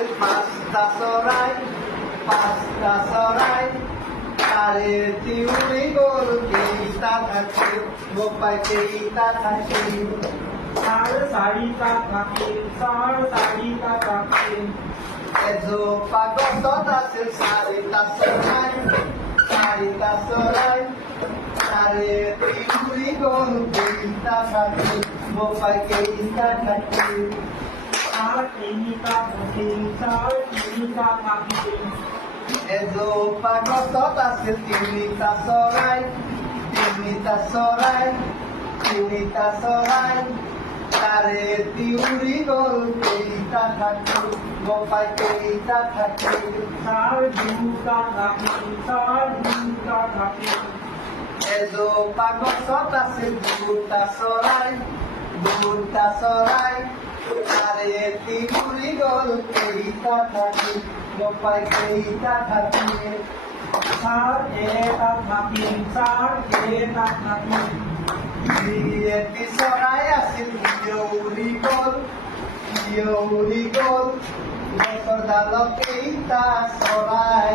আছিল পাঁচটা চৰাই তাৰে তিউৰি গ'ল কেইটা থাকিল বোপাই কেইটা থাকিল চাৰিটা থাকিল এজোপা গছত আছিল চাৰিটা চৰাই তাৰে তিউৰি গ'ল কেইটা থাকিল বোপাই কেইটা থাকিল তিনিটা থাকিল এজোপা গছত আছিল তিনিটা চৰাই তাৰে তিউৰি গ'ল কেইটা থাকিল বোপাই কেইটা থাকিল দুটা থাকিল এজোপা গছত আছিল দুটা চৰাই তাৰে তিউৰি গ'ল কেইটা থাকিল বোপাই কেইটা থাকিল এটা থাকিল এটি চৰাই আছিল ইয়ৌৰি গ'ল গছৰ ডালত কেইটা চৰাই